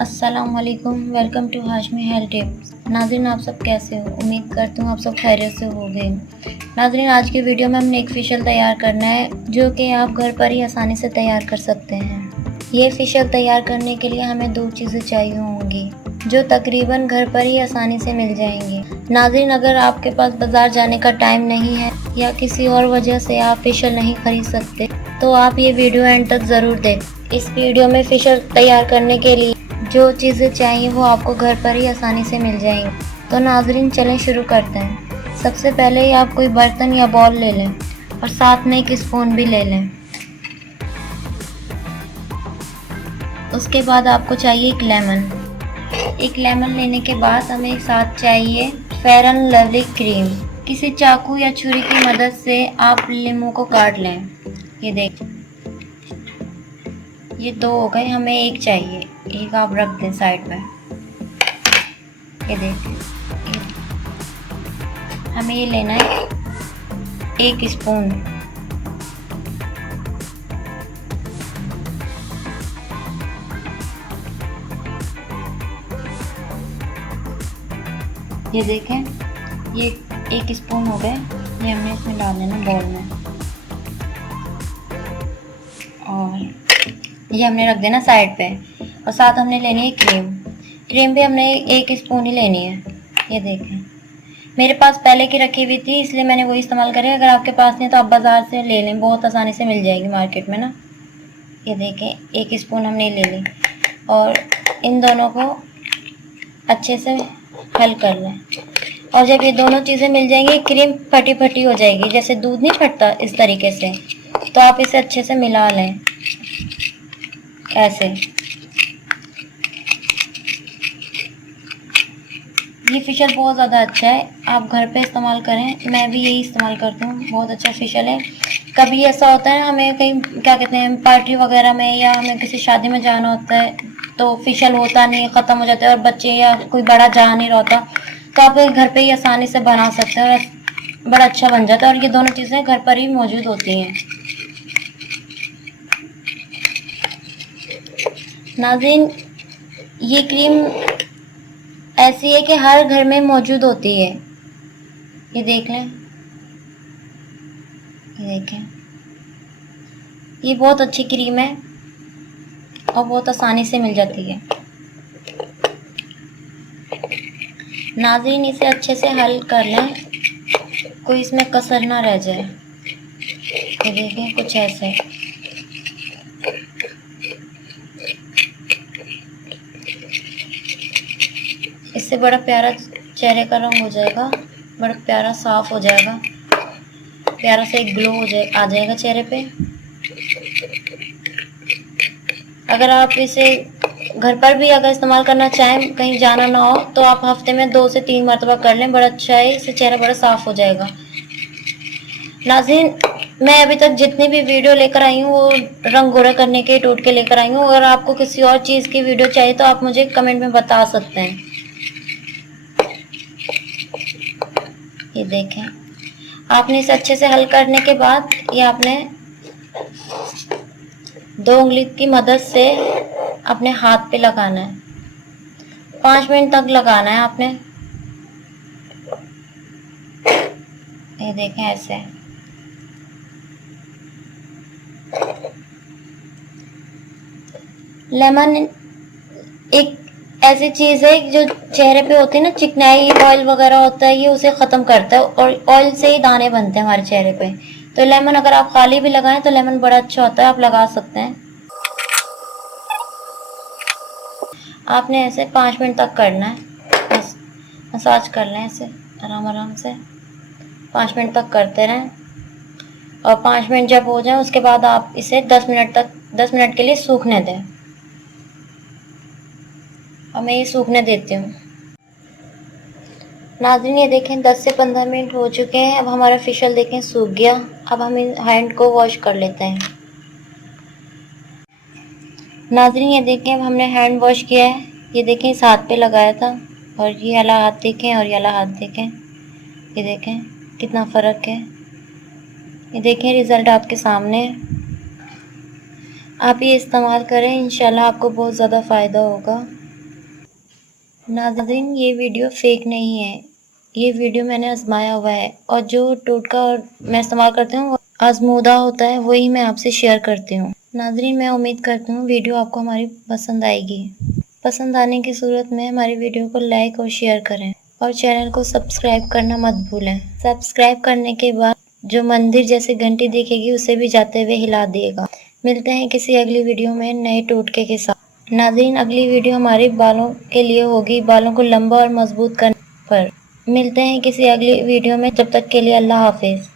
अस्सलामुअलैकुम, welcome to Hashmi health tips. नाज़रीन, आप सब कैसे हो? उम्मीद करती हूँ आप सब खैरियत से होंगे। नाज़रीन, आज की वीडियो में हमने एक फेशियल तैयार करना है जो कि आप घर पर ही आसानी से तैयार कर सकते हैं। ये फेशियल तैयार करने के लिए हमें 2 चीज़ें चाहिए होंगी जो तकरीबन घर पर ही आसानी से मिल जाएंगी। नाज़रीन, अगर आपके पास बाज़ार जाने का टाइम नहीं है या किसी और वजह से आप फेशियल नहीं खरीद सकते तो आप ये वीडियो एंड तक ज़रूर देखें। इस वीडियो में फेशियल तैयार करने के लिए जो चीज़ें चाहिए वो आपको घर पर ही आसानी से मिल जाएंगी। तो नाज़रीन, चलें शुरू करते हैं। सबसे पहले ही आप कोई बर्तन या बॉल ले लें और साथ में एक स्पून भी ले लें। उसके बाद आपको चाहिए एक लेमन। एक लेमन लेने के बाद हमें साथ चाहिए फेयर एंड लवली क्रीम। किसी चाकू या छुरी की मदद से आप नींबू को काट लें। ये देखिए, ये 2 हो गए, हमें एक चाहिए, एक आप रख दें साइड में। ये देखिए, हमें ये लेना है 1 स्पून। ये देखें, ये 1 स्पून हो गए। ये हमने इसमें डाल देना बाउल में और ये हमने रख देना साइड पे। और साथ हमने लेनी है क्रीम। क्रीम भी हमने 1 स्पून ही लेनी है। ये देखें, मेरे पास पहले की रखी हुई थी इसलिए मैंने वही इस्तेमाल करी। अगर आपके पास नहीं तो आप बाज़ार से ले लें, बहुत आसानी से मिल जाएगी मार्केट में ना। ये देखें, 1 स्पून हमने ले ली और इन दोनों को अच्छे से हल कर लें। और जब ये दोनों चीज़ें मिल जाएंगी, क्रीम फटी फटी हो जाएगी, जैसे दूध नहीं फटता इस तरीके से। तो आप इसे अच्छे से मिला लें ऐसे। ये फेशियल बहुत ज़्यादा अच्छा है, आप घर पे इस्तेमाल करें। मैं भी यही इस्तेमाल करती हूँ, बहुत अच्छा फेशियल है। कभी ऐसा होता है हमें कहीं क्या कहते हैं पार्टी वगैरह में या हमें किसी शादी में जाना होता है तो फेशियल होता नहीं, ख़त्म हो जाता है और बच्चे या कोई बड़ा जा नहीं रहा होता, तो आप घर पे ही आसानी से बना सकते हैं और बड़ा अच्छा बन जाता है। और ये दोनों चीज़ें घर पर ही मौजूद होती हैं। नाज़रीन, ये क्रीम ऐसी है कि हर घर में मौजूद होती है। ये देख लें, ये देखें, ये बहुत अच्छी क्रीम है और बहुत आसानी से मिल जाती है। नाज़रीन, इसे अच्छे से हल कर लें, कोई इसमें कसर ना रह जाए। ये देखें, कुछ ऐसे। इससे बड़ा प्यारा चेहरे का रंग हो जाएगा, बड़ा प्यारा साफ हो जाएगा, प्यारा सा एक ग्लो आ जाएगा चेहरे पे। अगर आप इसे घर पर भी अगर इस्तेमाल करना चाहें, कहीं जाना ना हो, तो आप हफ्ते में 2 से 3 मरतबा कर लें, बड़ा अच्छा है, इससे चेहरा बड़ा साफ हो जाएगा। नाज़रीन, मैं अभी तक जितनी भी वीडियो लेकर आई हूँ वो रंग गोरा करने के टोटके लेकर आई हूँ। अगर आपको किसी और चीज़ की वीडियो चाहिए तो आप मुझे कमेंट में बता सकते हैं। ये देखें, आपने इसे अच्छे से हल करने के बाद ये आपने 2 उंगली की मदद से अपने हाथ पे लगाना है। 5 मिनट तक लगाना है आपने। ये देखें, ऐसे। लेमन एक ऐसी चीज़ है जो चेहरे पे होती है ना, चिकनाई ऑयल वगैरह होता है, ये उसे ख़त्म करता है और ऑयल से ही दाने बनते हैं हमारे चेहरे पे। तो लेमन अगर आप खाली भी लगाएं तो लेमन बड़ा अच्छा होता है, आप लगा सकते हैं। आपने ऐसे 5 मिनट तक करना है, बस मसाज कर लें ऐसे आराम आराम से। 5 मिनट तक करते रहें और 5 मिनट जब हो जाए उसके बाद आप इसे 10 मिनट के लिए सूखने दें। और मैं ये सूखने देती हूँ। नाज़रीन, ये देखें 10 से 15 मिनट हो चुके हैं। अब हमारा फेशियल देखें सूख गया। अब हम इन हैंड को वॉश कर लेते हैं। नाज़रीन, ये देखें, अब हमने हैंड वॉश किया है। ये देखें, इस हाथ पे लगाया था और ये वाला हाथ देखें और ये वाला हाथ देखें। ये देखें कितना फ़र्क है। ये देखें, रिज़ल्ट आपके सामने है। आप ये इस्तेमाल करें, इंशाल्लाह आपको बहुत ज़्यादा फ़ायदा होगा। नाज़रीन, ये वीडियो फेक नहीं है। ये वीडियो मैंने आज़माया हुआ है और जो टोटका मैं इस्तेमाल करती हूँ वो आज़मूदा होता है, वही मैं आपसे शेयर करती हूँ। नाज़रीन, मैं उम्मीद करती हूँ वीडियो आपको हमारी पसंद आएगी। पसंद आने की सूरत में हमारी वीडियो को लाइक और शेयर करें और चैनल को सब्सक्राइब करना मत भूलें। सब्सक्राइब करने के बाद जो मंदिर जैसी घंटी दिखेगी उसे भी जाते हुए हिला दिएगा। मिलते हैं किसी अगली वीडियो में नए टोटके के साथ। नाज़रीन, अगली वीडियो हमारे बालों के लिए होगी, बालों को लंबा और मजबूत करने पर। मिलते हैं किसी अगली वीडियो में, जब तक के लिए अल्लाह हाफ़िज़।